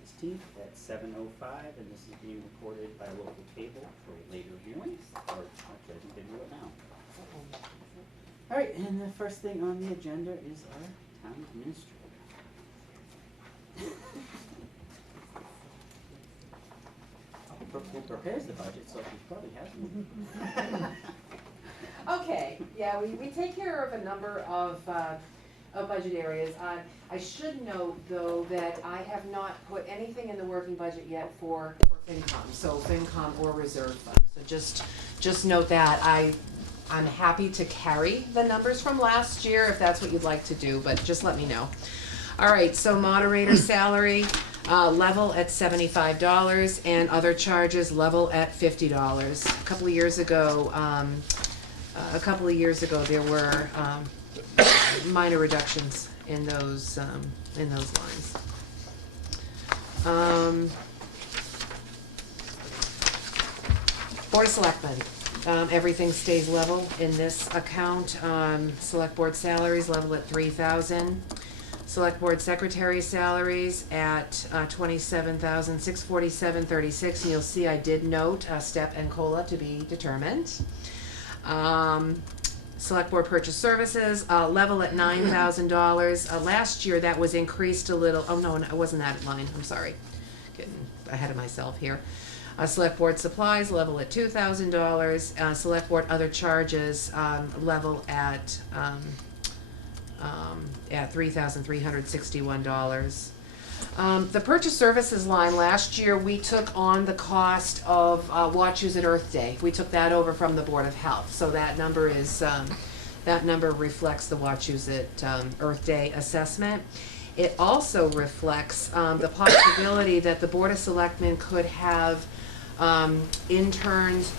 16th at 7:05, and this is being recorded by local cable for later viewing, or actually I think they do it now. All right, and the first thing on the agenda is our town administrator. Who prepares the budget, so she probably has one. Okay, yeah, we take care of a number of budget areas. I should note, though, that I have not put anything in the working budget yet for FinCom, so FinCom or reserve fund. So just note that. I'm happy to carry the numbers from last year if that's what you'd like to do, but just let me know. All right, so moderator salary, level at $75, and other charges level at $50. A couple of years ago, there were minor reductions in those lines. Board of Selectmen, everything stays level in this account. Select board salaries level at $3,000. Select board secretary salaries at $27,647.36, and you'll see I did note step and COLA to be determined. Select board purchase services level at $9,000. Last year that was increased a little. Oh no, it wasn't that line. I'm sorry, getting ahead of myself here. Select board supplies level at $2,000. Select board other charges level at $3,361. The purchase services line, last year we took on the cost of Watch at Earth Day. We took that over from the Board of Health, so that number is that number reflects the Watch at Earth Day assessment. It also reflects the possibility that the Board of Selectmen could have interns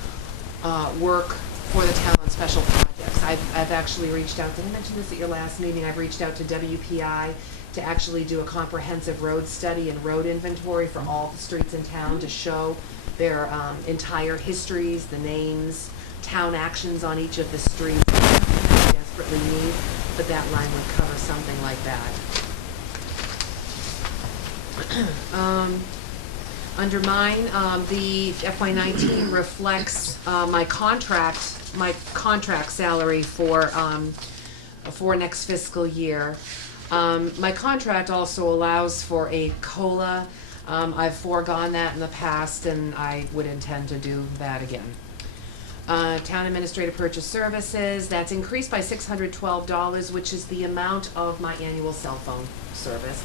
work for the town on special projects. I've actually reached out, did I mention this at your last meeting? I've reached out to WPI to actually do a comprehensive road study and road inventory for all the streets in town to show their entire histories, the names, town actions on each of the streets that we desperately need, but that line would cover something like that. Under mine, the FY19 reflects my contract salary for next fiscal year. My contract also allows for a COLA. I've foregone that in the past, and I would intend to do that again. Town administrative purchase services, that's increased by $612, which is the amount of my annual cell phone service.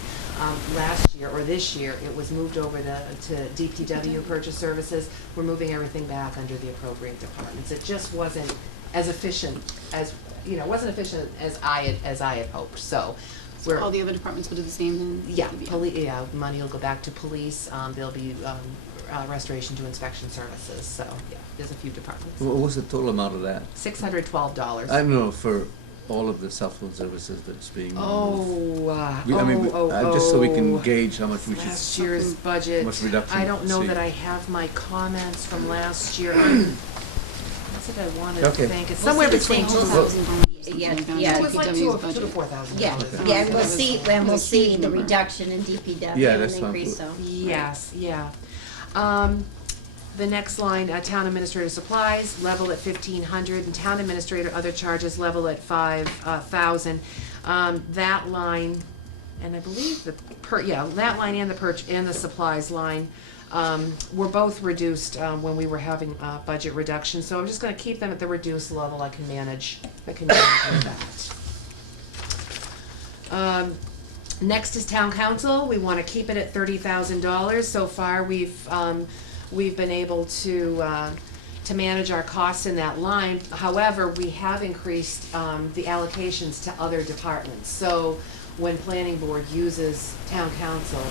Last year, or this year, it was moved over to DPW purchase services. We're moving everything back under the appropriate departments. It just wasn't as efficient as, I had hoped, so. All the other departments will do the same then? Yeah, money will go back to police. There'll be restoration to inspection services. So yeah, there's a few departments. What was the total amount of that? $612. I don't know, for all of the cell phone services that's being. Just so we can gauge how much we should. Last year's budget. How much reduction I don't know see. that I have my comments from last year. That's what I wanted to think. It's somewhere between $2,000. Yeah. It was like $2,000 to $4,000. Yeah, and we'll see the reduction in DPW Yeah, and that's fine. increase, so. Yes, yeah. The next line, town administrator supplies, level at $1,500, and town administrator other charges level at $5,000. That line, and I believe that line and the supplies line were both reduced when we were having budget reduction. So I'm just going to keep them at the reduced level. I can manage with that. Next is town council. We want to keep it at $30,000. So far, we've been able to manage our costs in that line. However, we have increased the allocations to other departments. So when planning board uses town council,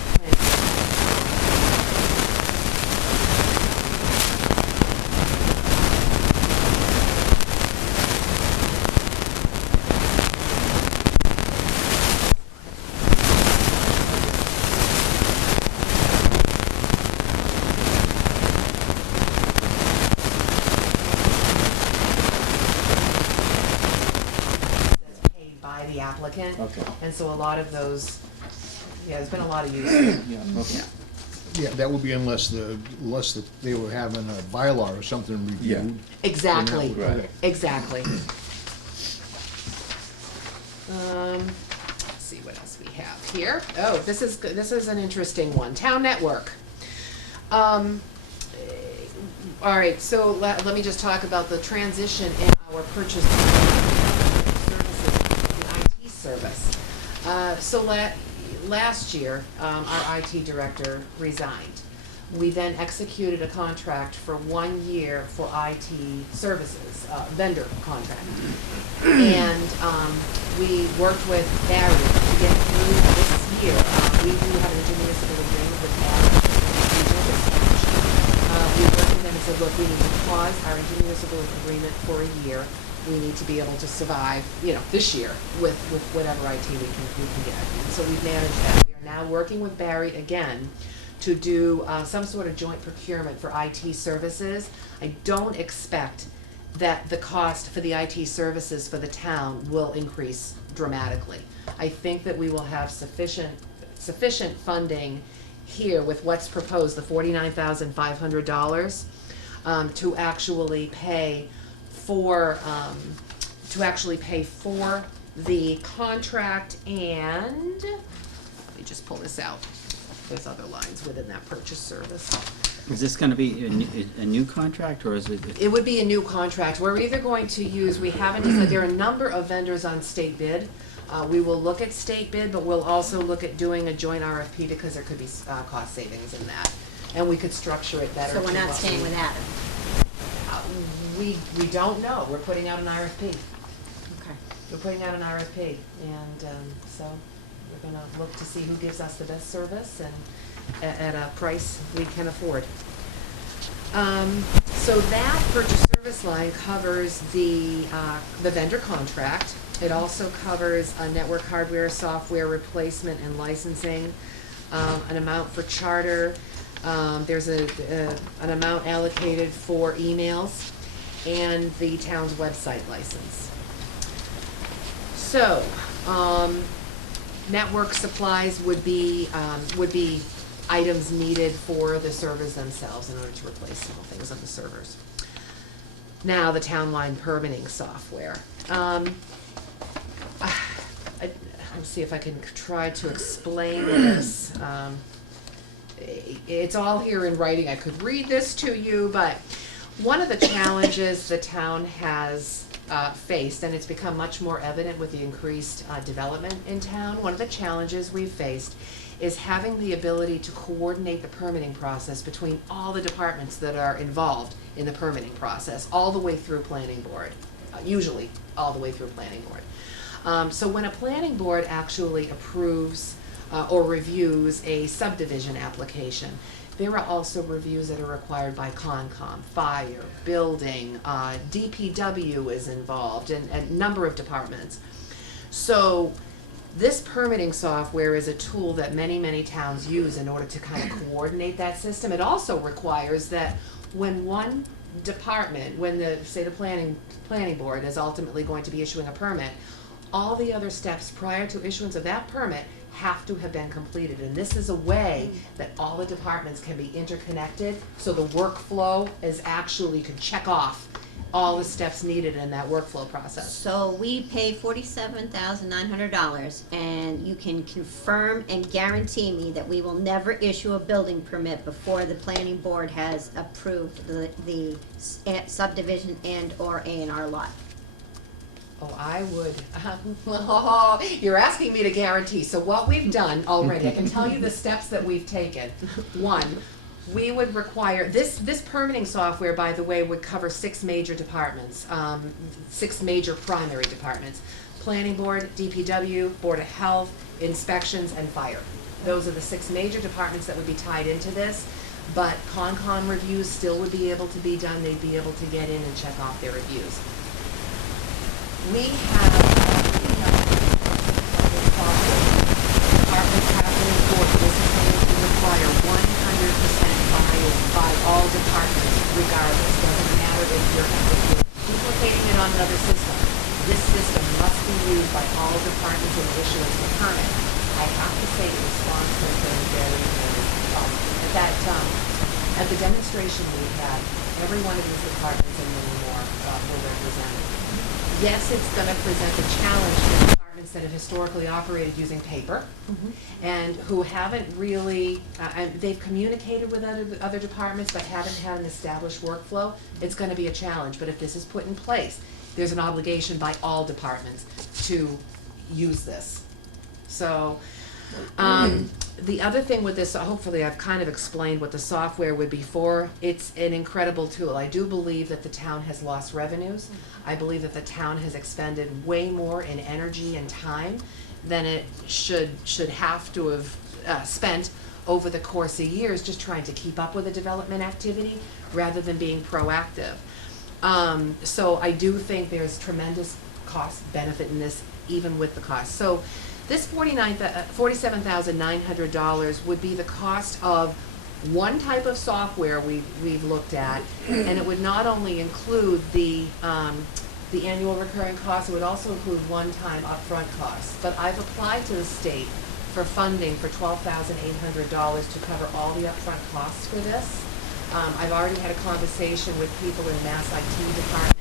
applicant. Okay. And so a lot of those, there's been a lot of use. Yeah, okay. Yeah, that would be unless they were having a bylaw or something reviewed. Exactly, Right. exactly. Let's see what else we have here. Oh, this is an interesting one. Town network. All right, so let me just talk about the transition in our purchase services, the IT service. So last year, our IT director resigned. We then executed a contract for 1 year for IT services, vendor contract. And we worked with Barry to get through this year. We do have an intermunicipal agreement with Barry Regional Dispatch. We worked with them and said, look, we need to pause our intermunicipal agreement for a year. We need to be able to survive, this year with whatever IT we can get. And so we've managed that. We are now working with Barry again to do some sort of joint procurement for IT services. I don't expect that the cost for the IT services for the town will increase dramatically. I think that we will have sufficient funding here with what's proposed, the $49,500, to actually pay for the contract. And let me just pull this out. There's other lines within that purchase service. Is this gonna be a new contract, or is it? It would be a new contract. We're either going to use, we haven't decided, there are a number of vendors on state bid. We will look at state bid, but we'll also look at doing a joint RFP because there could be cost savings in that. And we could structure it better. So we're to not what staying with Adam. We don't know. We're putting out an RFP. Okay. We're putting out an RFP, and so we're gonna look to see who gives us the best service and at a price we can afford. So that purchase service line covers the vendor contract. It also covers a network hardware, software replacement and licensing, an amount for charter. There's an amount allocated for emails and the town's website license. So, network supplies would be items needed for the servers themselves in order to replace small things on the servers. Now, the town line permitting software. Let's see if I can try to explain this. It's all here in writing. I could read this to you, but one of the challenges the town has faced, and it's become much more evident with the increased development in town, one of the challenges we've faced is having the ability to coordinate the permitting process between all the departments that are involved in the permitting process, all the way through planning board, usually all the way through planning board. So when a planning board actually approves or reviews a subdivision application, there are also reviews that are required by Concom, fire, building, DPW is involved, and a number of departments. So this permitting software is a tool that many, many towns use in order to kind of coordinate that system. It also requires that when one department, when the planning board is ultimately going to be issuing a permit, all the other steps prior to issuance of that permit have to have been completed. And this is a way that all the departments can be interconnected, so the workflow is actually, can check off all the steps needed in that workflow process. So we pay $47,900, and you can confirm and guarantee me that we will never issue a building permit before the planning board has approved the subdivision and/or A&R lot. Oh, I would, you're asking me to guarantee. So what we've done already, I can tell you the steps that we've taken. One, we would require, this permitting software, by the way, would cover 6 major departments, 6 major primary departments. Planning board, DPW, Board of Health, inspections, and fire. Those are the 6 major departments that would be tied into this. But Concom reviews still would be able to be done. They'd be able to get in and check off their reviews. We have departments have been important. This is going to require 100% buy-in by all departments, regardless. Doesn't matter if you're duplicating it on another system. This system must be used by all departments in the issuance of a permit. I have to say the response has been very, very at the demonstration we had, every one of these departments and many more were represented. Yes, it's gonna present a challenge for departments that have historically operated using paper and who haven't really, and they've communicated with other departments but haven't had an established workflow. It's gonna be a challenge, but if this is put in place, there's an obligation by all departments to use this. So, the other thing with this, hopefully I've kind of explained what the software would be for. It's an incredible tool. I do believe that the town has lost revenues. I believe that the town has expended way more in energy and time than it should have to have spent over the course of years just trying to keep up with the development activity rather than being proactive. So I do think there's tremendous cost benefit in this, even with the cost. So this $47,900 would be the cost of one type of software we've looked at, and it would not only include the annual recurring costs, it would also include one-time upfront costs. But I've applied to the state for funding for $12,800 to cover all the upfront costs for this. I've already had a conversation with people in Mass IT department.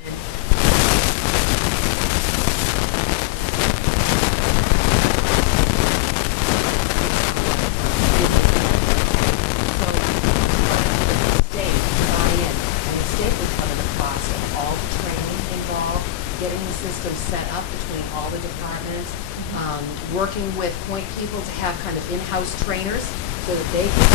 Getting the system set up between all the departments, working with point people to have kind of in-house trainers so that they can.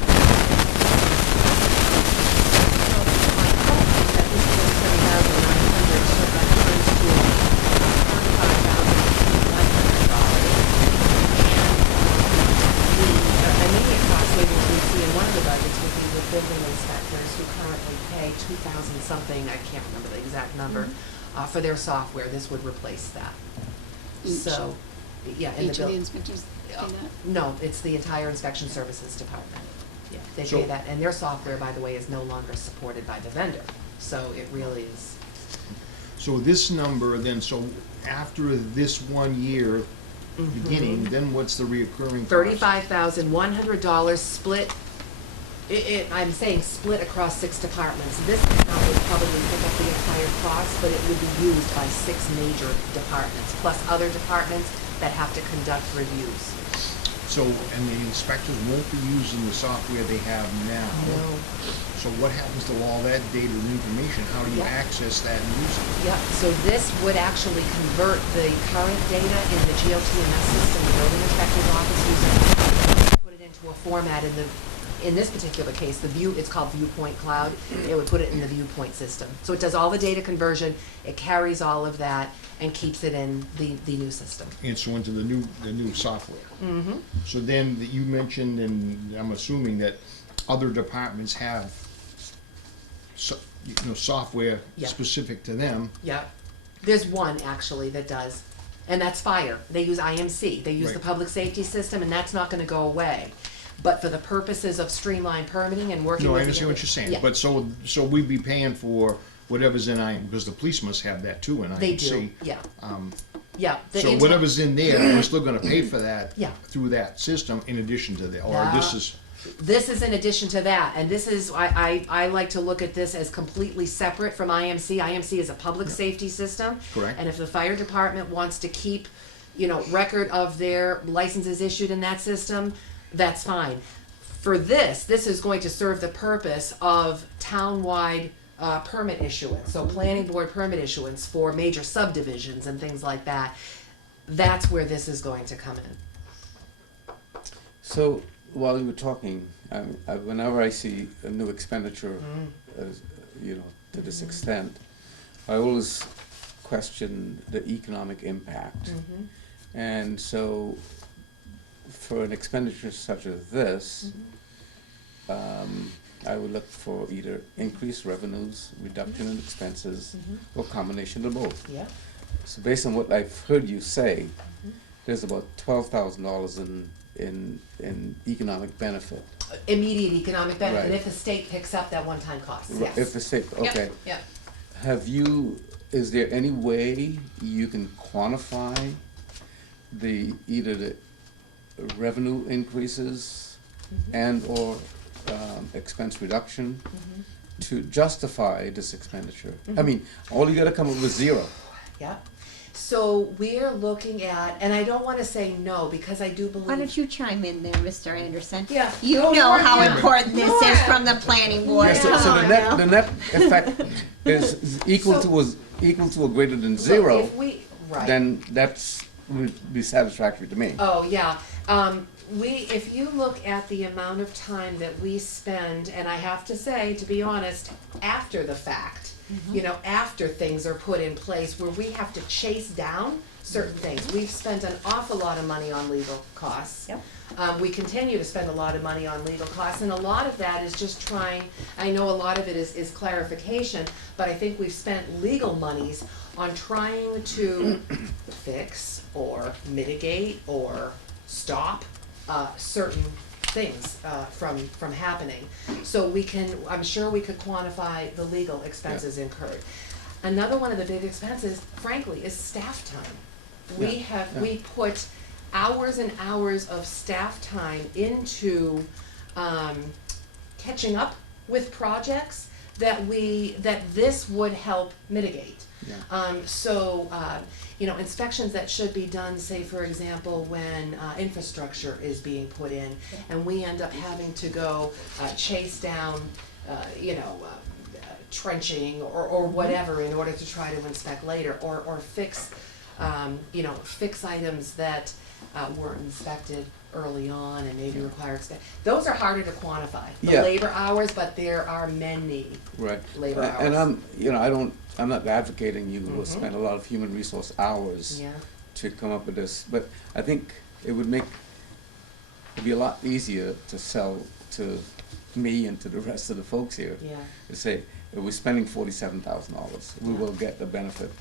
So my hope is that this $47,900 should that turns to $35,100. And the immediate cost savings we see in one of the budgets would be the building inspectors who currently pay $2,000 something, I can't remember the exact number. For their software, this would replace that. So, yeah, in the Each of the bill. inspectors pay that? No, it's the entire inspection services department. Yeah, they So- pay that, and their software, by the way, is no longer supported by the vendor. So it really is, So this number then, so after this 1 year beginning, then what's the reoccurring cost? $35,100 split. I'm saying split across 6 departments. This account would probably pick up the entire cost, but it would be used by 6 major departments, plus other departments that have to conduct reviews. So, and the inspectors won't be using the software they have now? No. So what happens to all that data and information? How do you Yeah. access that and use it? Yep, so this would actually convert the current data in the GLTMS system, the building inspector's office uses, put it into a format in this particular case, it's called Viewpoint Cloud. It would put it in the Viewpoint system. So it does all the data conversion, it carries all of that, and keeps it in the new system. And so into the new software. Mm-hmm. So then you mentioned, and I'm assuming that other departments have software Yeah. specific to them. Yep. There's one actually that does, and that's fire. They use IMC. They use the Right. public safety system, and that's not gonna go away. But for the purposes of streamlined permitting and working No, with. I understand what you're saying, Yeah. but so we'd be paying for whatever's in IM, because the police must have that too in IMC. They do, yeah. Yeah. the So intel- whatever's in there, we're still gonna pay for that. Yeah. Through that system in addition to that, or this is, This is in addition to that, and this is, I like to look at this as completely separate from IMC. IMC is a public safety system. Correct. And if the fire department wants to keep, record of their licenses issued in that system, that's fine. For this is going to serve the purpose of townwide permit issuance, so planning board permit issuance for major subdivisions and things like that. That's where this is going to come in. So while you were talking, whenever I see a new expenditure, to this extent, I always question the economic impact. And so for an expenditure such as this, I would look for either increased revenues, reduction in expenses, or combination of both. Yeah. So based on what I've heard you say, there's about $12,000 in economic benefit. Immediate economic benefit, Right. if the state picks up that one-time cost, yes. If the state, okay. Yep. Is there any way you can quantify either the revenue increases and or expense reduction to justify this expenditure? I mean, all you gotta come up with zero. Yeah. So we're looking at, and I don't wanna say no, because I do believe. Why don't you chime in there, Mr. Anderson? Yeah. You Go know for it, how yeah. important this Go is ahead. from the planning board. Yeah, so Come so on the now. net effect is equal to or greater than So zero, if we, right. then that's, would be satisfactory to me. Oh, yeah. If you look at the amount of time that we spend, and I have to say, to be honest, after the fact, you know, after things are put in place, where we have to chase down certain things. We've spent an awful lot of money on legal costs. Yep. We continue to spend a lot of money on legal costs, and a lot of that is just trying, I know a lot of it is clarification, but I think we've spent legal monies on trying to fix or mitigate or stop certain things from happening. So we can, I'm sure we could quantify the legal expenses incurred. Another one of the big expenses, frankly, is staff time. We put hours and hours of staff time into catching up with projects that this would help mitigate. Yeah. You know, inspections that should be done, say for example, when infrastructure is being put in, and we end up having to go chase down, trenching or whatever in order to try to inspect later, or fix, fix items that weren't inspected early on and maybe require those are harder to quantify, the Yeah. labor hours, but there are many Right. labor hours. And I'm not advocating you will spend a lot of human resource hours Yeah. to come up with this, but I think it'd be a lot easier to sell to me and to the rest of the folks here. Yeah. To say, if we're spending $47,000, we will get the benefit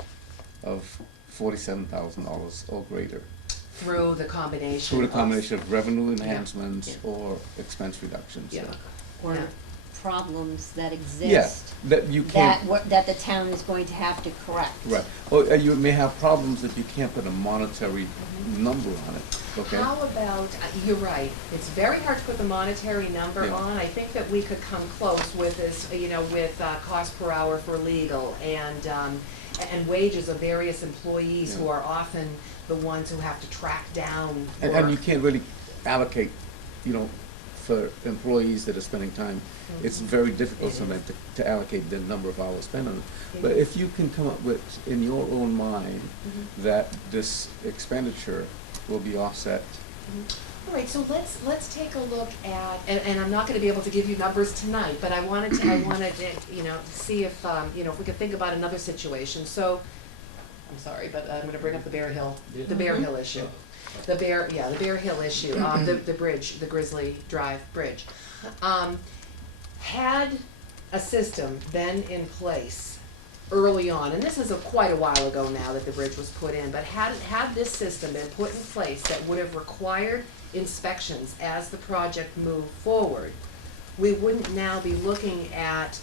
of $47,000 or greater Through the combination through the of- combination of revenue enhancements Yeah. or expense reductions. Yeah. Or Yeah. problems that Yeah, exist that you can't. that the town is going to have to correct. Right. Or you may have problems that you can't put a monetary number on it, okay? How about, you're right, it's very hard to put the monetary number Yeah. on. I think that we could come close with this, with cost per hour for legal and wages of various employees who Yeah. are often the ones who have to track down And work. you can't really allocate, for employees that are spending time, it's very difficult It sometimes to allocate the number of hours spent on it. It But is. if you can come up with, in your own mind, that this expenditure will be offset. All right, so let's take a look at, and I'm not gonna be able to give you numbers tonight, but I wanted to, see if, if we could think about another situation. So, I'm sorry, but I'm gonna bring up the Bear Hill issue. The Bear Hill issue, the bridge, the Grizzly Drive Bridge. Had a system been in place early on, and this is quite a while ago now that the bridge was put in, but had this system been put in place that would have required inspections as the project moved forward, we wouldn't now be looking at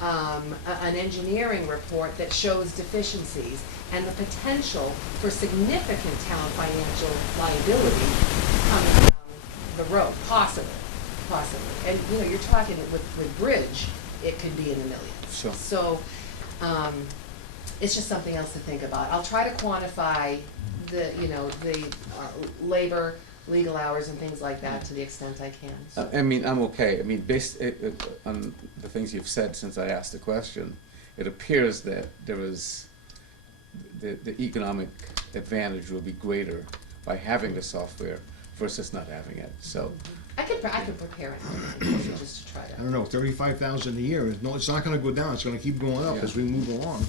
an engineering report that shows deficiencies and the potential for significant town financial liability coming down the road, possibly. And, you're talking with bridge, it could be in the millions. Sure. So, it's just something else to think about. I'll try to quantify the labor, legal hours and things like that to the extent I can. So. I'm okay. Based on the things you've said since I asked the question, it appears that there is, the economic advantage will be greater by having the software versus not having it, so. I could prepare it just to try I to. don't know, 35,000 a year, it's not gonna go down, it's gonna keep going up Yeah. as we move along.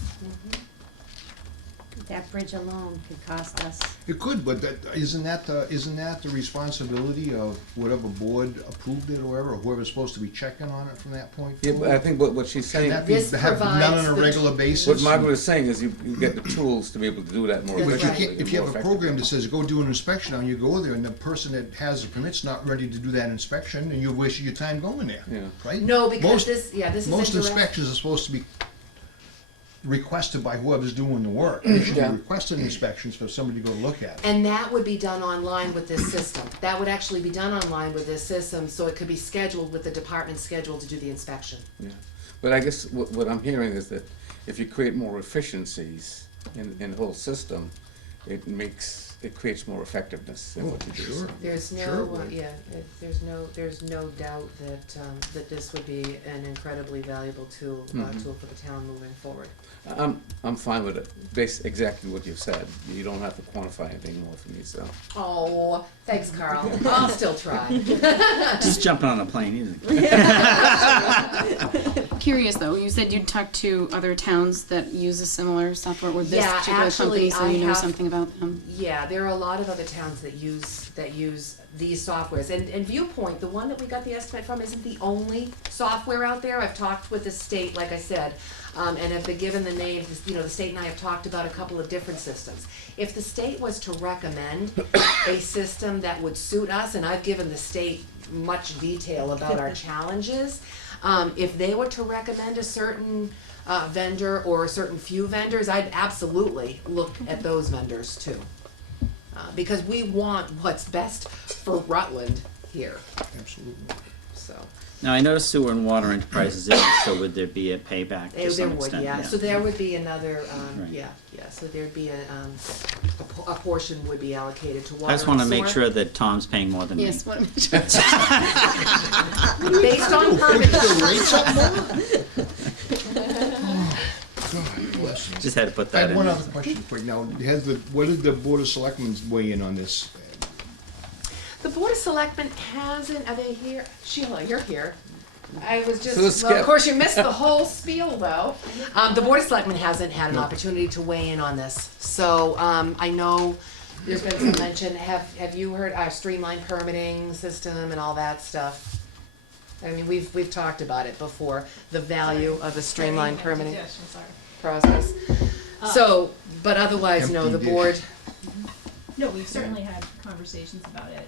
That bridge alone could cost us. It could, but isn't that the responsibility of whatever board approved it or whatever, or whoever's supposed to be checking on it from that point Yeah, forward? but I think what she's Can saying, that be, This have done on provides a the- regular basis? what Margaret is saying is you get the tools to be able to do that more Yeah, but efficiently. if and you more have a effectively. program that says, go do an inspection, and you go there, and the person that has the permit's not ready to do that inspection, and you've wasted your time going there, Yeah. right? No, because Most- this is Most indirect. inspections are supposed to be requested by whoever's doing the work. They should be Yeah. requesting inspections for somebody to go look at it. And that would be done online with this system. That would actually be done online with this system, so it could be scheduled with the department scheduled to do the inspection. Yeah, but I guess what I'm hearing is that if you create more efficiencies in the whole system, it creates more effectiveness in what you do. Sure. There's Sure it no, would. there's no doubt that this would be an incredibly valuable tool, tool for the town moving forward. I'm fine with it, exactly what you've said. You don't have to quantify anything more for me, so. Oh, thanks, Carl. I'll still try. Just jumping on a plane, easy. Curious though, you said you'd talk to other towns that use a similar software with this Yeah, particular actually, company, so you I know have- something about them. Yeah, there are a lot of other towns that use these softwares. And Viewpoint, the one that we got the estimate from, isn't the only software out there. I've talked with the state, like I said, and have been given the names. You know, the state and I have talked about a couple of different systems. If the state was to recommend a system that would suit us, and I've given the state much detail about our challenges, if they were to recommend a certain vendor or a certain few vendors, I'd absolutely look at those vendors too. Because we want what's best for Rutland here, Absolutely. so. Now, I noticed sewer and water enterprises is, so would there be a payback There to some would, extent? yeah, so there would be another, Right. so there'd be a portion would be allocated to water I just wanna and make sewer. sure that Tom's paying more than me. Yes, what Based on permit, The rates up more? God bless you. Just had to put I that have in. one other question for you. Now, what did the Board of Selectmen weigh in on this? the Board of Selectmen hasn't, are they here? Sheila, you're here. I was just, So well, of Skip- course, you missed the whole spiel, though. The Board of Selectmen hasn't had an opportunity to weigh in on this, so, I know there's been some mention, have you heard our streamlined permitting system and all that stuff? I mean, we've talked about it before, the value of the streamlined permitting process. So, but otherwise, no, the Empty dish. board, No, we've certainly had conversations about it,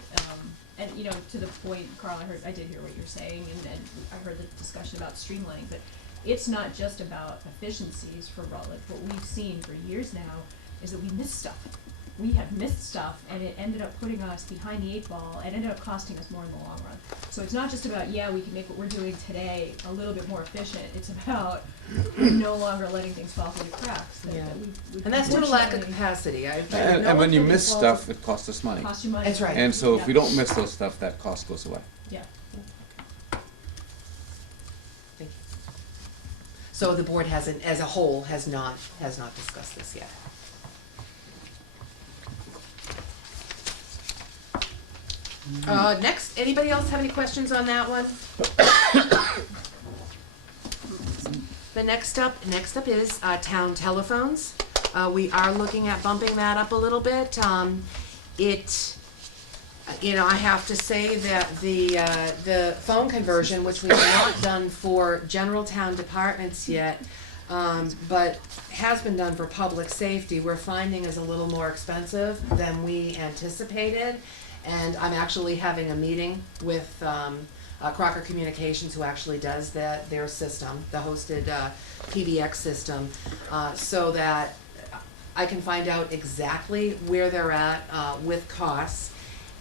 and, you know, to the point, Carl, I did hear what you're saying, and I heard the discussion about streamlining, but it's not just about efficiencies for Rutland. What we've seen for years now is that we miss stuff. We have missed stuff, and it ended up putting us behind the eight ball, and ended up costing us more in the long run. So it's not just about, yeah, we can make what we're doing today a little bit more efficient, it's about no longer letting things fall through the cracks. Yeah. We've and that's due to lack of unfortunately capacity. And when you miss stuff, it costs us money. cost you money. That's right. And so if Yeah. we don't miss those stuff, that cost goes away. Yeah. Thank you. So the board hasn't, as a whole, has not discussed this yet. Next, anybody else have any questions on that one? The next up is, town telephones. We are looking at bumping that up a little bit. You know, I have to say that the phone conversion, which we've not done for general town departments yet, but has been done for public safety, we're finding is a little more expensive than we anticipated. And I'm actually having a meeting with Crocker Communications, who actually does their system, the hosted PBX system, so that I can find out exactly where they're at with costs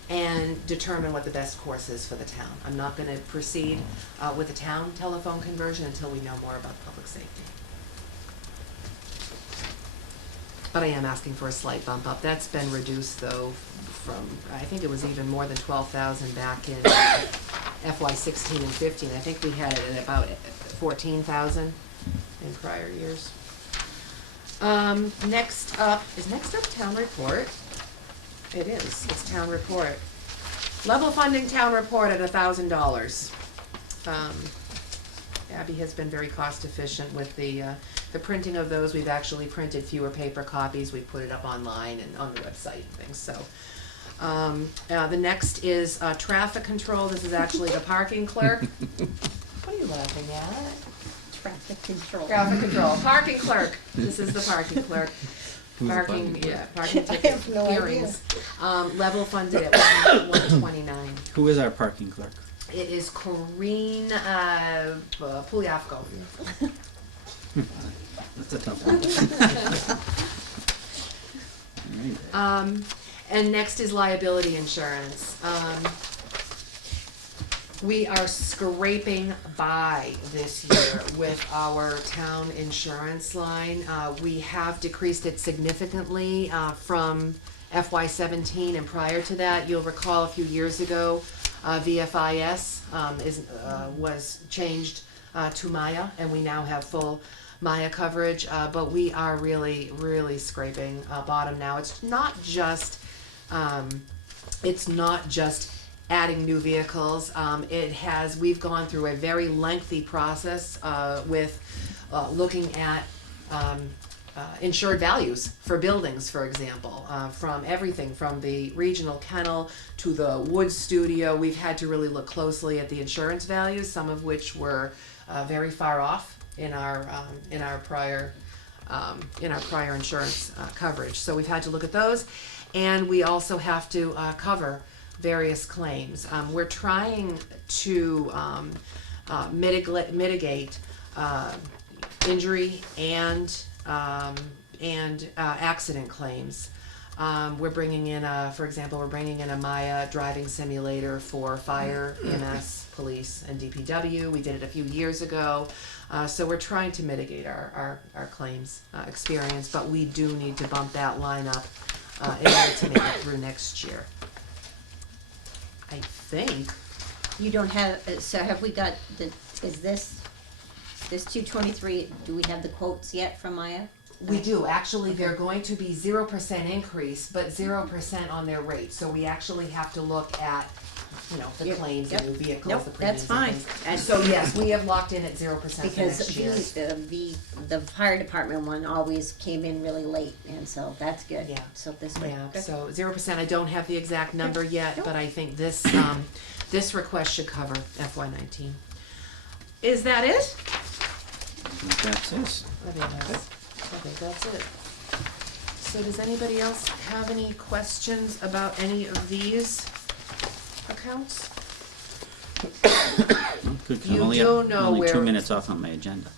and determine what the best course is for the town. I'm not gonna proceed with the town telephone conversion until we know more about public safety. But I am asking for a slight bump up. That's been reduced though from, I think it was even more than 12,000 back in FY 16 and 15. I think we had it at about 14,000 in prior years. Next up town report. It is, it's town report. Level funding town report at $1,000. Abby has been very cost efficient with the printing of those. We've actually printed fewer paper copies. We put it up online and on the website and things, so. The next is, traffic control. This is actually the parking clerk. What are you laughing at? Traffic control. Traffic control, parking clerk. This is the parking clerk. Who's the Parking, parking yeah, parking I ticket have no idea. hearings. Level funded at 129. Who is our parking clerk? It is Corrine, Pugliafco. That's a tough one. All right. And next is liability insurance. We are scraping by this year with our town insurance line. We have decreased it significantly from FY17 and prior to that. You'll recall a few years ago, VFIS was changed to Maya, and we now have full Maya coverage, but we are really, really scraping bottom now. It's not just adding new vehicles. We've gone through a very lengthy process with looking at insured values for buildings, for example, from everything from the regional kennel to the wood studio. We've had to really look closely at the insurance values, some of which were very far off in our prior insurance coverage. So we've had to look at those, and we also have to cover various claims. We're trying to mitigate injury and accident claims. We're bringing in for example, we're bringing in a Maya driving simulator for fire, EMS, police, and DPW. We did it a few years ago. So we're trying to mitigate our claims experience, but we do need to bump that line up in order to make it through next year. I think. You don't have, so have we got is this 223, do we have the quotes yet from Maya? We do. Actually, they're going to be 0% increase, but 0% on their rate. So we actually have to look at, the Yep, claims, yep. the new vehicles, Nope, the premiums. that's fine. And things. And- So yes, we have locked in at 0% for Because next year. the fire department one always came in really late, and so that's good. Yeah. So this way, Yeah, good. so 0%, I don't have the exact number yet, Nope. but I think this request should cover FY19. Is that it? I think that's it. I think that's it. So does anybody else have any questions about any of these accounts? Good. I'm You only, do know only 2 where- minutes off on my agenda.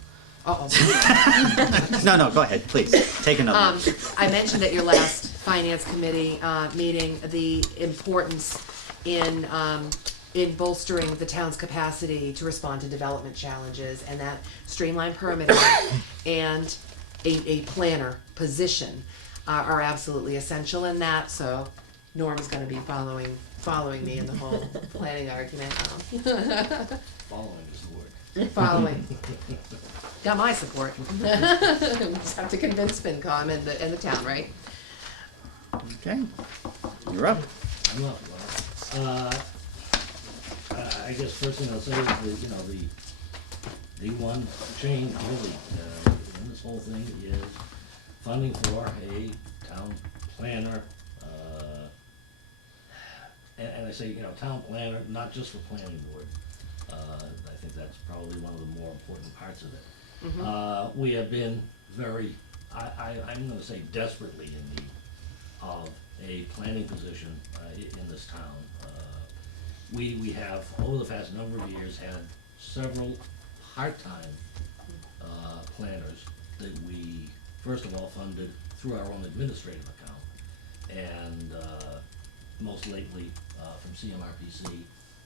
Uh-oh. No, go ahead, please. Take another one. I mentioned at your last finance committee meeting the importance in bolstering the town's capacity to respond to development challenges, and that streamlined permitting and a planner position are absolutely essential in that. So Norm's going to be following me in the whole planning argument. Following is the word. Following. Got my support. Just have to convince FinCom and the town, right? Okay, you're up. I'm up, well, I guess first thing I'll say is that, the one change really, in this whole thing is funding for a town planner, and I say, town planner, not just for planning board. I think that's probably one of the more important parts of it. We have been very, I'm gonna say desperately in need of a planning position in this town. We have, over the past number of years, had several part-time planners that we, first of all, funded through our own administrative account, and most lately from CMRPC,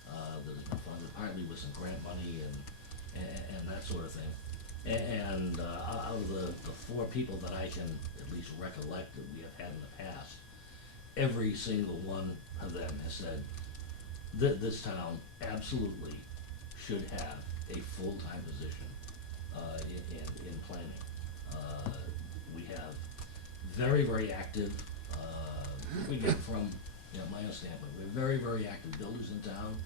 that has been funded partly with some grant money and that sort of thing. And out of the 4 people that I can at least recollect that we have had in the past, every single one of them has said that this town absolutely should have a full-time position in planning. We have very, very active, we get from, my own standpoint, we're very, very active builders in town.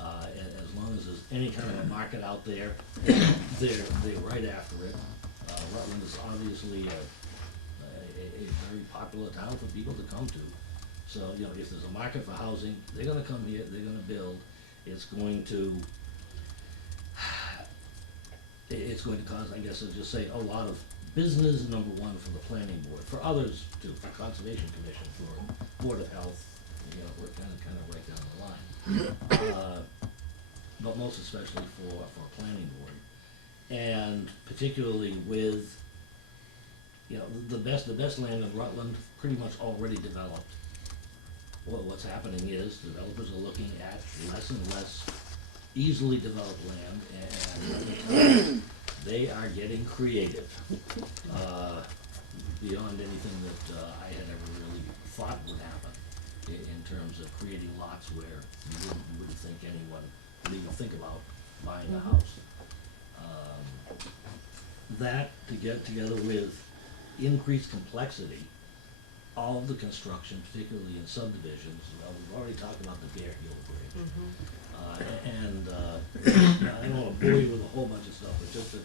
As long as there's any kind of a market out there, they're right after it. Rutland is obviously a very popular town for people to come to. So, if there's a market for housing, they're gonna come here, they're gonna build. It's going to cause, I guess I'll just say, a lot of business, number one, for the planning board, for others too, for Conservation Commission, for Board of Health, we're kind of right down the line. But most especially for planning board. And particularly with you know, the best land in Rutland pretty much already developed. What's happening is developers are looking at less and less easily developed land, and they are getting creative, beyond anything that I had ever really thought would happen in terms of creating lots where you wouldn't think anyone would even think about buying a house. That to get together with increased complexity of the construction, particularly in subdivisions. We've already talked about the Bear Hill Bridge. I don't wanna bore you with a whole bunch of stuff, but just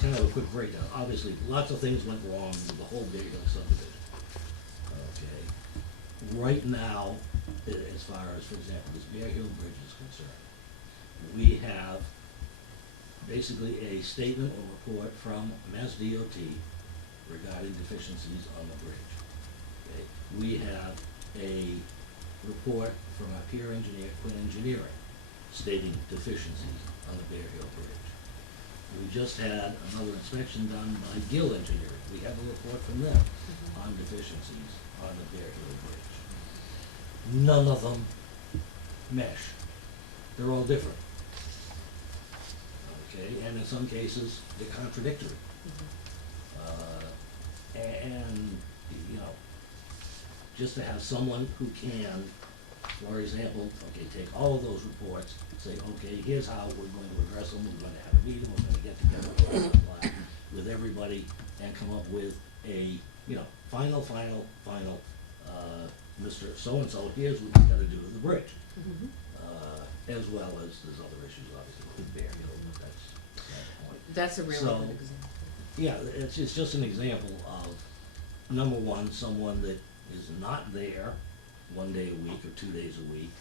kind of a quick breakdown. Obviously, lots of things went wrong with the whole Bear Hill subdivision. Okay, right now, as far as, for example, this Bear Hill Bridge is concerned, we have basically a statement or report from Mass DOT regarding deficiencies on the bridge. Okay, we have a report from our peer engineer, Quinn Engineering, stating deficiencies on the Bear Hill Bridge. We just had another inspection done by Gill Engineering. We have a report from them on deficiencies on the Bear Hill Bridge. None of them mesh. They're all different. Okay, and in some cases, they're contradictory. And, you know, just to have someone who can, for example, okay, take all of those reports, say, okay, here's how we're going to address them, we're going to have a meeting, we're going to get together, blah, blah, blah, with everybody, and come up with a, you know, final, Mr. So-and-so, here's what you gotta do to the bridge. As well as there's other issues, obviously, with Bear Hill, but that's the point. That's a really So, good example. Yeah, it's just an example of, number one, someone that is not there 1 day a week or 2 days a week,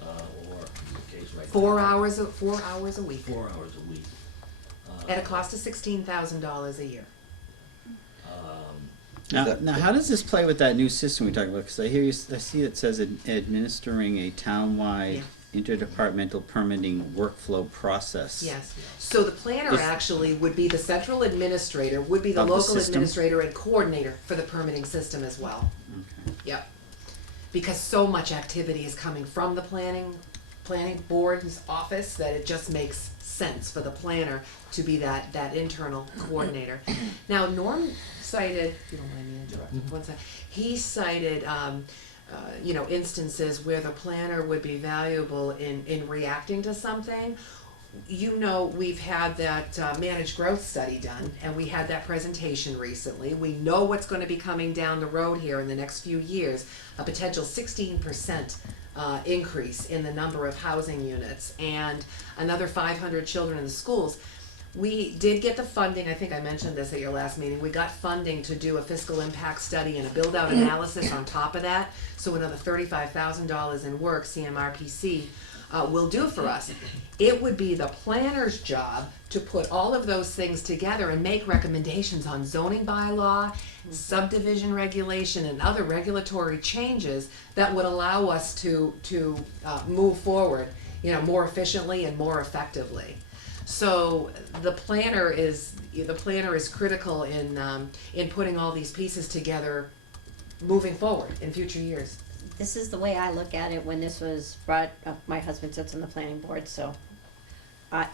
or in the case right now. 4 hours, 4 hours a week, 4 hours a week. at a cost of $16,000 a year. Now, how does this play with that new system we talked about? Because I see it says administering a town-wide interdepartmental permitting workflow process. Yes, so the planner Is- actually would be the central administrator, would be the Of the local system? administrator and coordinator for the permitting system as well. Okay. Yep. Because so much activity is coming from the planning board's office that it just makes sense for the planner to be that internal coordinator. Now, Norm cited, if you don't mind me interrupting, one second, he cited, you know, instances where the planner would be valuable in reacting to something. You know, we've had that managed growth study done, and we had that presentation recently. We know what's gonna be coming down the road here in the next few years, a potential 16% increase in the number of housing units, and another 500 children in the schools. We did get the funding, I think I mentioned this at your last meeting, we got funding to do a fiscal impact study and a build-out analysis on top of that, so another $35,000 in work CMRPC will do for us. It would be the planner's job to put all of those things together and make recommendations on zoning bylaw, subdivision regulation, and other regulatory changes that would allow us to move forward, you know, more efficiently and more effectively. So the planner is critical in putting all these pieces together, moving forward in future years. This is the way I look at it when this was brought up. My husband sits on the planning board, so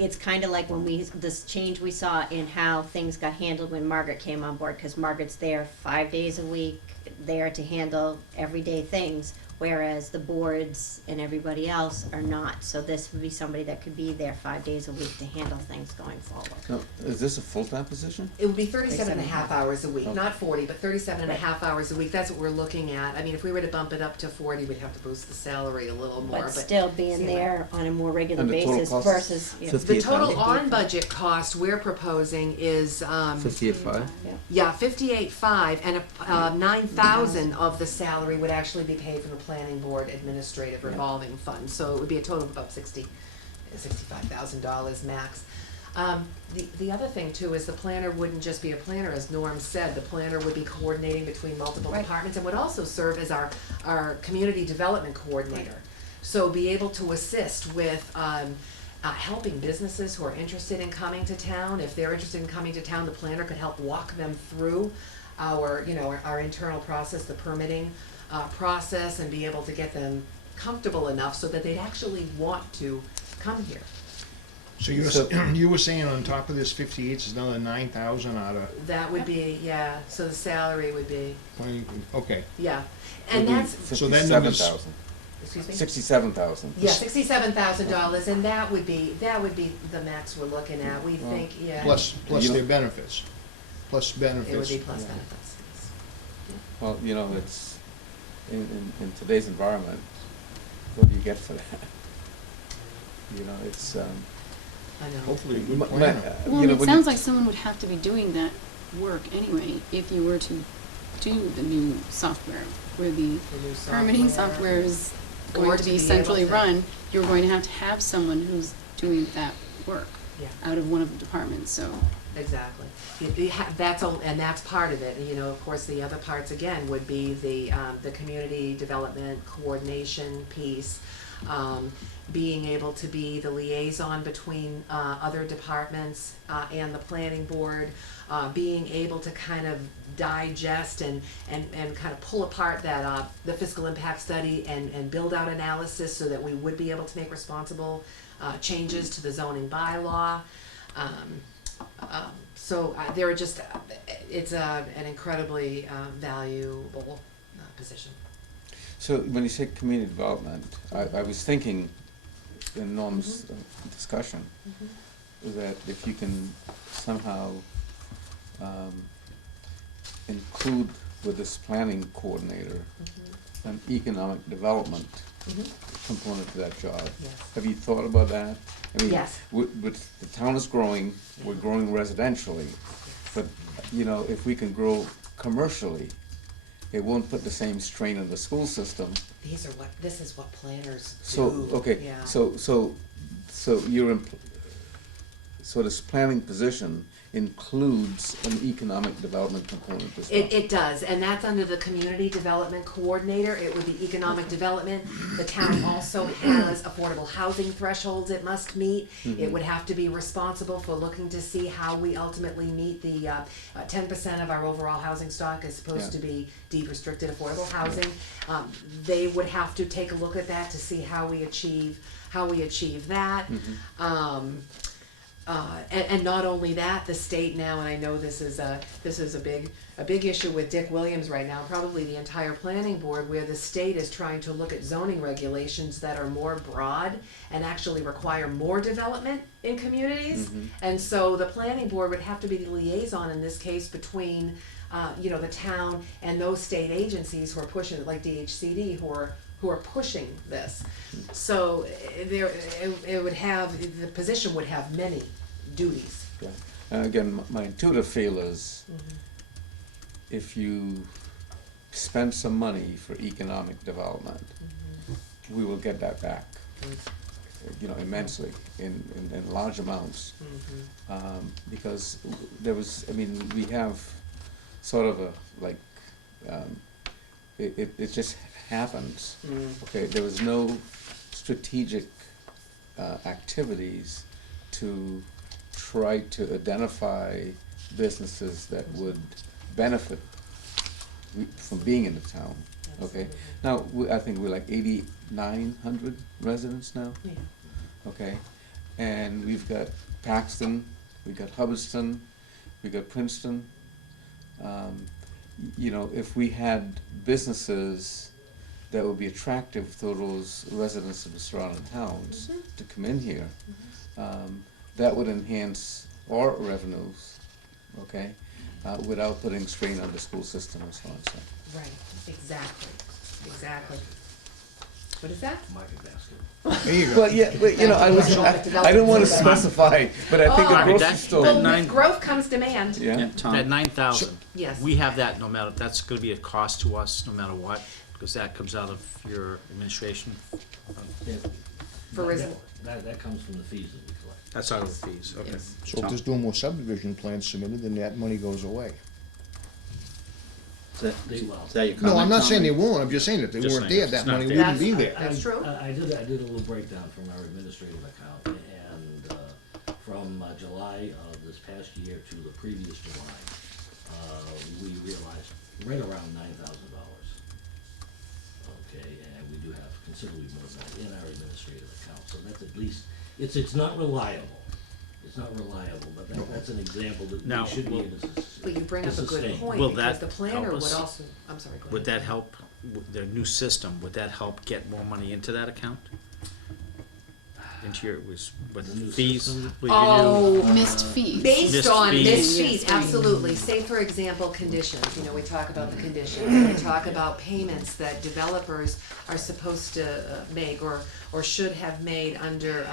it's kind of like when this change we saw in how things got handled when Margaret came on board, because Margaret's there 5 days a week, there to handle everyday things, whereas the boards and everybody else are not. So this would be somebody that could be there 5 days a week to handle things going forward. So, is this a full-time position? It would be 37 and a half hours a week, Okay. not 40, but 37 and a half hours a week. That's what we're looking at. I mean, if we were to bump it up to 40, we'd have to boost the salary a little more, But but. still being there on a more regular And the total basis cost? versus, you know, 50. The total 58. on-budget cost we're proposing is, 58.5? yeah, 58.5, and 9,000 of the salary would actually be paid from the planning board administrative revolving fund, so it would be a total of about $65,000 max. The other thing too is the planner wouldn't just be a planner, as Norm said, the planner would be coordinating between multiple Right. departments and would also serve as our community development coordinator. So be able to assist with, helping businesses who are interested in coming to town. If they're interested in coming to town, the planner could help walk them through our, you know, our internal process, the permitting process, and be able to get them comfortable enough so that they'd actually want to come here. So you were saying on top of this 58 is another 9,000 out of That would be, yeah, so the salary would be, planning, okay. yeah. And that's, So that number's- 67,000. excuse me? 67,000. Yeah, $67,000, and that would be the max we're looking at. We think, yeah. Plus You know- their benefits. Plus benefits. It would be plus benefits, yes. Well, you know, it's, in today's environment, what do you get for that? You know, it's, I know. Hopefully a good my- planner. Well, you know, it when sounds you- like someone would have to be doing that work anyway if you were to do the new software, where the The new permitting software is Or going to to be be able centrally to- run. You're going to have someone who's doing that work Yeah. out of one of the departments, so. Exactly. And that's part of it. You know, of course, the other parts, again, would be the community development coordination piece, being able to be the liaison between other departments and the planning board, being able to kind of digest and kind of pull apart that the fiscal impact study and build out analysis so that we would be able to make responsible changes to the zoning bylaw. So there are just, it's an incredibly valuable position. So when you say community development, I was thinking in Norm's discussion, that if you can somehow include with this planning coordinator an economic development component to that job. Yes. Have you thought about that? I mean, Yes. with the town is growing, we're growing residentially, but, you know, if we can grow commercially, it won't put the same strain on the school system. This is what planners do. So, okay, Yeah. so so this planning position includes an economic development component as well? It does, and that's under the community development coordinator. It would be economic development. The town also has affordable housing thresholds it must meet. It would have to be responsible for looking to see how we ultimately meet the 10% of our overall housing stock is supposed Yeah. to be deed restricted affordable housing. They would have to take a look at that to see how we achieve that. And not only that, the state now, and I know this is a big issue with Dick Williams right now, probably the entire planning board, where the state is trying to look at zoning regulations that are more broad and actually require more development in communities. And so the planning board would have to be the liaison in this case between, the town and those state agencies who are pushing it, like DHCD, who are pushing this. So the position would have many duties. Yeah. And again, my intuitive feel is if you spend some money for economic development, we will get that back, immensely in large amounts. Because we have sort of it just happens. Okay, there was no strategic activities to try to identify businesses that would benefit from being in the town. Okay, now I think we're like 8,900 residents now. Yeah. Okay, and we've got Paxton, we've got Hubbardston, we've got Princeton. If we had businesses that would be attractive to those residents of the surrounding towns to come in here, that would enhance our revenues, okay, without putting strain on the school system and so on. So. Right, exactly. What is that? Market basket. There you go. Well, yeah, but, I didn't want to specify, but I think Oh, a grocery that- store. Well, nine- with growth comes demand. Yeah. Yeah, Tom? that 9,000. Yes. We have that no matter, that's gonna be a cost to us no matter what, because that comes out of your administration. For That comes from the fees that we collect. That's out of the fees, okay. Yes. So if there's no more subdivision plans submitted, then that money goes away. Is that your comment? No, I'm not Tom? saying they won't, I'm just saying if they Just weren't saying there, if that it's not money there. wouldn't be That's- there. That's true. I did a little breakdown from our administrative account, and from July of this past year to the previous July, we realized right around $9,000. Okay, and we do have considerably more than that in our administrative account, so that's at least, it's not reliable. It's not reliable, but that's an example that Now, we should be able to But you bring up a good sustain. point, Will because that the planner help would us? also, I'm sorry, go ahead. Would that help, the new system, would that help get more money into that account? Into your, with The new fees? system? Will you Oh, Missed fees. Based Missed on fees. missed Yes, fees, fees. absolutely. Say, for example, conditions, you know, we talk about the conditions, and we talk about payments that developers are supposed to make or should have made under,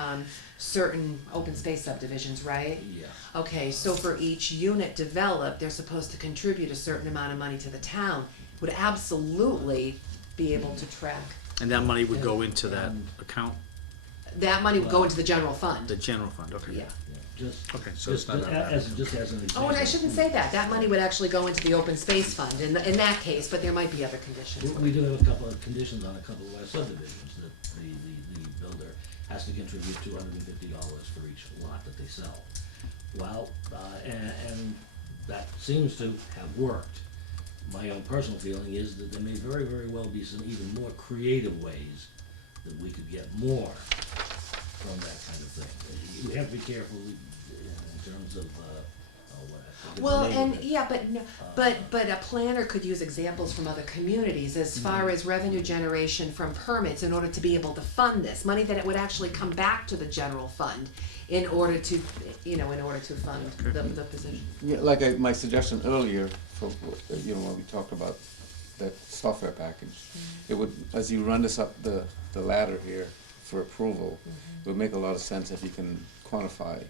certain open space subdivisions, right? Yeah. Okay, so for each unit developed, they're supposed to contribute a certain amount of money to the town. Would absolutely be able to track. And that money would go into that account, That money would go into the general fund. the general fund, okay. Yeah. Yeah, just, Okay, so it's just, not a- just as an example. Oh, and I shouldn't say that. That money would actually go into the open space fund in that case, but there might be other conditions. We do have a couple of conditions on a couple of our subdivisions, that the builder has to contribute $250 for each lot that they sell. Well, and that seems to have worked. My own personal feeling is that there may very, very well be some even more creative ways that we could get more from that kind of thing. We have to be careful in terms of, what I forget the Well, name of and, it. yeah, but a planner could use examples from other communities as far as revenue generation from permits in order to be able to fund this, money that it would actually come back to the general fund in order to, in order to fund the position. Yeah, like my suggestion earlier, for, when we talked about that software package, it would, as you run this up the ladder here for approval, it would make a lot of sense if you can quantify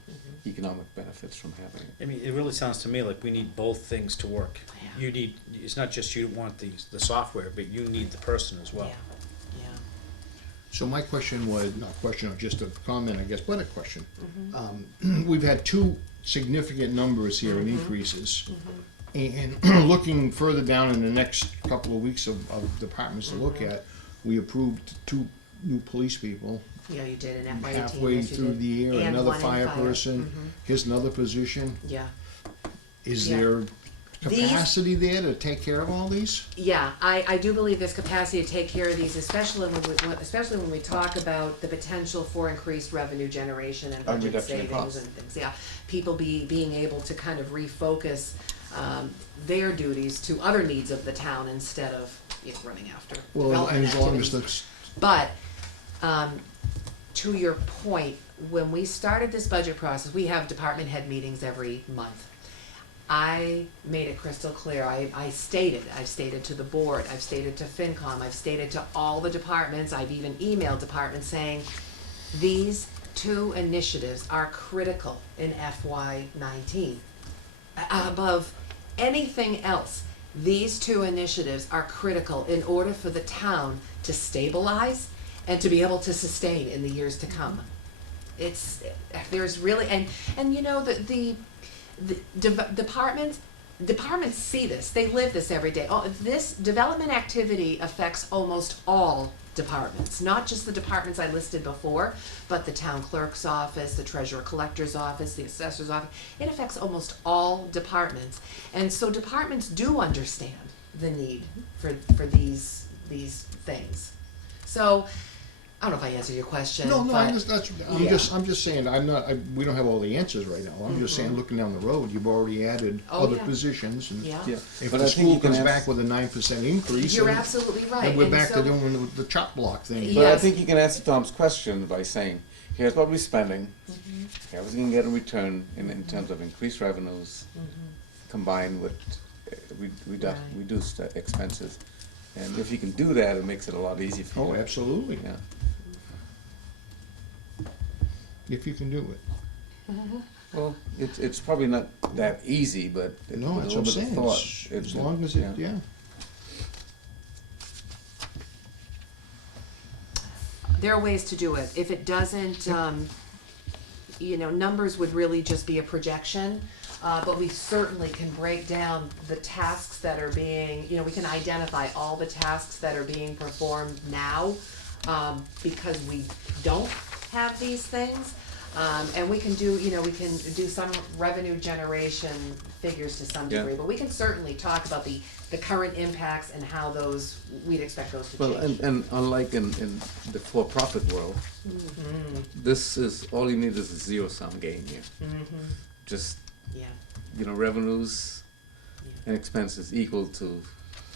economic benefits from having it. I mean, it really sounds to me like we need both things to work. Yeah. You need, it's not just you want the software, but you need the person as well. Yeah, yeah. So my question was, not a question, just a comment, I guess, but a question. We've had two significant numbers here in increases. And looking further down in the next couple of weeks of departments to look at, we approved 2 new police people. Yeah, you did in FY18. Halfway yes, you through did. the year, And another one in fire fire. person, here's another position. Yeah. Is Yeah. there These- capacity there to take care of all these? Yeah, I do believe there's capacity to take care of these, especially when we talk about the potential for increased revenue generation and budget reduction in savings costs. and things, yeah. People being able to kind of refocus, their duties to other needs of the town instead of, running after Well, development and as long as activities. the, But, to your point, when we started this budget process, we have department head meetings every month. I made it crystal clear, I've stated to the board, I've stated to FinCom, I've stated to all the departments, I've even emailed departments saying, these 2 initiatives are critical in FY19. Above anything else, these 2 initiatives are critical in order for the town to stabilize and to be able to sustain in the years to come. There's really, and the departments see this, they live this every day. This development activity affects almost all departments, not just the departments I listed before, but the town clerk's office, the treasurer collector's office, the assessor's office. It affects almost all departments. And so departments do understand the need for these things. So, I don't know if I answered your question, no, but yeah. I'm just saying, we don't have all the answers right now. I'm just saying, looking down the road, you've already added Oh, other yeah. positions, and Yeah. Yeah, if but the I think school you can comes ask- back with a 9% increase, You're then absolutely right. then we're And back so- to doing the chop block thing. Yeah. But I Yes. think you can answer Tom's question by saying, here's what we're spending, here's what we can get in return in terms of increased revenues, combined with reduced expenses. And if you can do that, it makes it a lot easier for you. Oh, absolutely, Yeah. if you can do it. Well, it's probably not that easy, but with No, a that's little what I'm bit of saying, thought. as long as it, yeah. There are ways to do it. If it doesn't, numbers would really just be a projection. But we certainly can break down the tasks that are being, we can identify all the tasks that are being performed now, because we don't have these things. And we can do, we can do some revenue generation figures to some Yeah. degree, but we can certainly talk about the current impacts and how we'd expect those to change. Well, and unlike in the for-profit world, this is, all you need is a zero-sum game here. Just, Yeah, revenues yeah. and expenses equal to,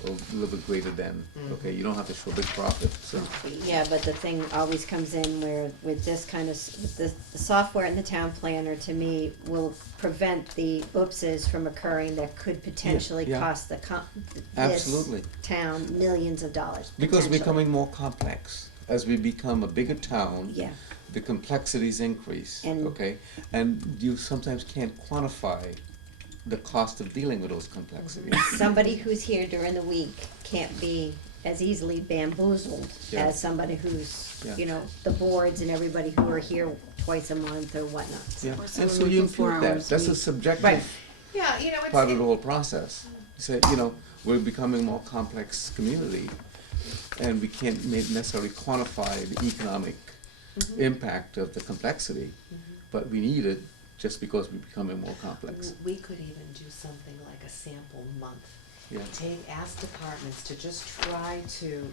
or a little bit greater than, okay, you don't have to show big profit, so. Yeah, but the thing always comes in where with this kind of, with the software and the town planner, to me, will prevent the oopses from occurring that could potentially yeah. cost this Absolutely. town millions of dollars. Because potentially. becoming more complex. As we become a bigger town, Yeah. the complexities increase, And- okay? And you sometimes can't quantify the cost of dealing with those complexities. Somebody who's here during the week can't be as easily bamboozled Yeah. as somebody who's, Yeah. the boards and everybody who are here twice a month or whatnot. Yeah, Or and someone so you working 4 impute that, hours a that's a week. subjective Right. Yeah, part of the whole process. You say, we're becoming a more complex community, and we can't necessarily quantify the economic impact of the complexity, but we need it just because we're becoming more complex. We could even do something like a sample month. Yeah. Ask departments to just try to,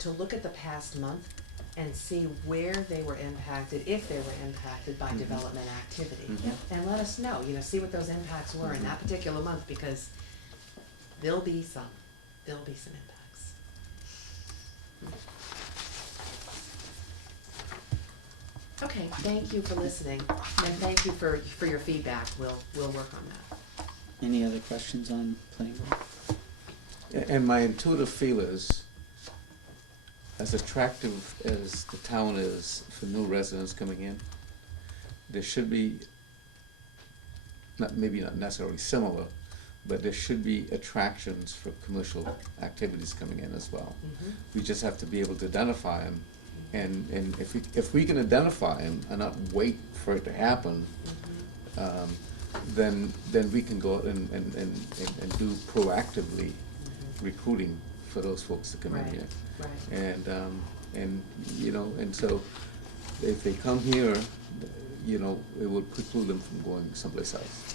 to look at the past month and see where they were impacted, if they were impacted by development activity. Mhm. And let us know, see what those impacts were in that particular month, because there'll be some impacts. Okay, thank you for listening, and thank you for your feedback. We'll work on that. Any other questions on planning board? And my intuitive feel is, as attractive as the town is for new residents coming in, there should be, maybe not necessarily similar, but there should be attractions for commercial activities coming in as well. We just have to be able to identify them, and if we can identify them and not wait for it to happen, then we can go out and do proactively recruiting for those folks to come in Right, here. right. And so if they come here, it would preclude them from going someplace else.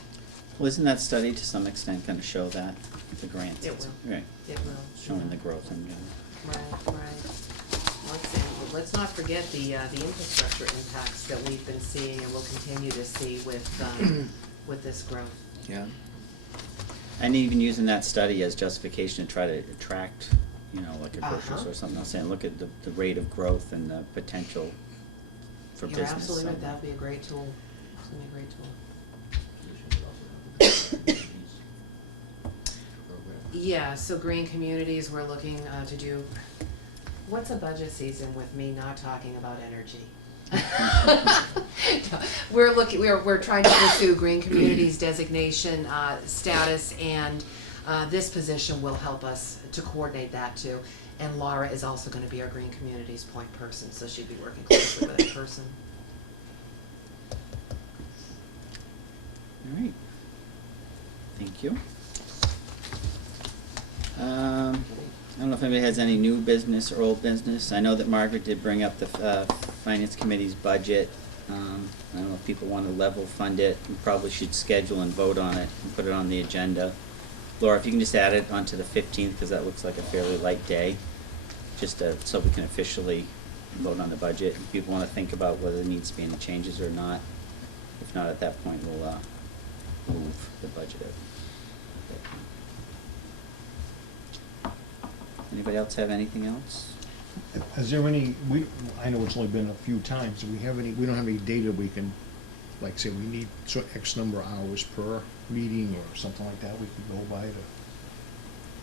Well, isn't that study to some extent gonna show that, the grants? It will. Right, It will. showing the growth in general. Right. Let's not forget the infrastructure impacts that we've been seeing and will continue to see with this growth. Yeah. And even using that study as justification to try to attract, like a grocery Uh-huh. store or something, I'm saying, look at the rate of growth and the potential for You're business. absolutely right, so- that'd be a great tool. It's gonna be a great tool. Yeah, so green communities, we're looking to do, what's a budget season with me not talking about energy? No, we're trying to pursue green communities designation status, and this position will help us to coordinate that too. And Laura is also gonna be our green communities point person, so she'll be working closely with that person. All right. Thank you. I don't know if anybody has any new business or old business. I know that Margaret did bring up the Finance Committee's budget. I don't know if people want to level fund it. We probably should schedule and vote on it and put it on the agenda. Laura, if you can just add it onto the 15th, because that looks like a fairly light day, just so we can officially vote on the budget. If people want to think about whether there needs to be any changes or not. If not, at that point, we'll move the budget out. Anybody else have anything else? Is there any, I know it's only been a few times, we don't have any data we can, like, say we need X number of hours per meeting or something like that we can go by to,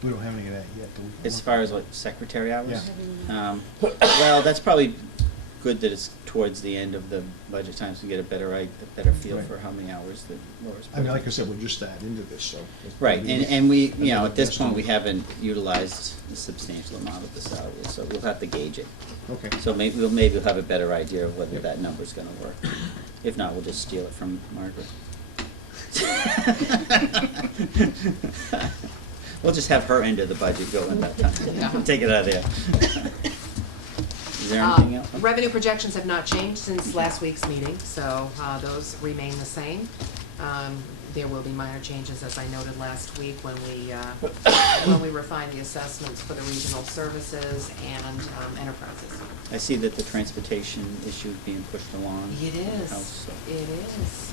we don't have any of that yet, do we? As far as what, secretary hours? Yeah. Well, that's probably good that it's towards the end of the budget time, so we get a better feel Right. for how many hours the Laura's. I mean, like I said, we're just that into this, so. Right, and we, at this point, we have. haven't utilized a substantial amount of the salary, so we'll have to gauge it. Okay. So maybe we'll have a better idea of whether that number's gonna work. If not, we'll just steal it from Margaret. We'll just have her end of the budget go in that time. Take it out of there. Is there anything else? Revenue projections have not changed since last week's meeting, so those remain the same. There will be minor changes, as I noted last week, when we refine the assessments for the regional services and enterprises. I see that the transportation issue is being pushed along. It in the is. House, so. It is.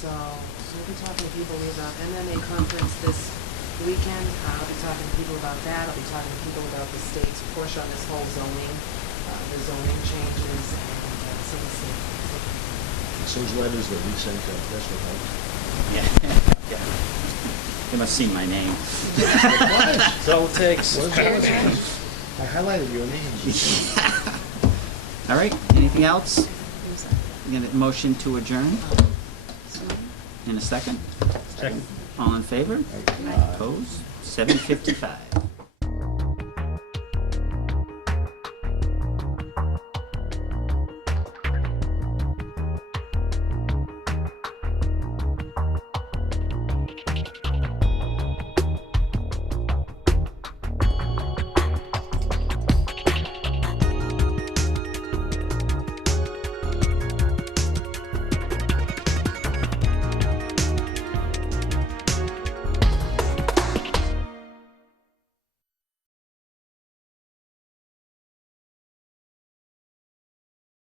So we'll be talking to people about MMA conference this weekend. I'll be talking to people about that. I'll be talking to people about the state's push on this whole zoning, the zoning changes, and so we'll see. It's those letters that we sent out, that's what helps. Yeah, yeah. They must see my name. That's all it takes. What is it? I highlighted your name. All right, anything else? You got a motion to adjourn in a second? Second. All in favor? Opposed? 7:55.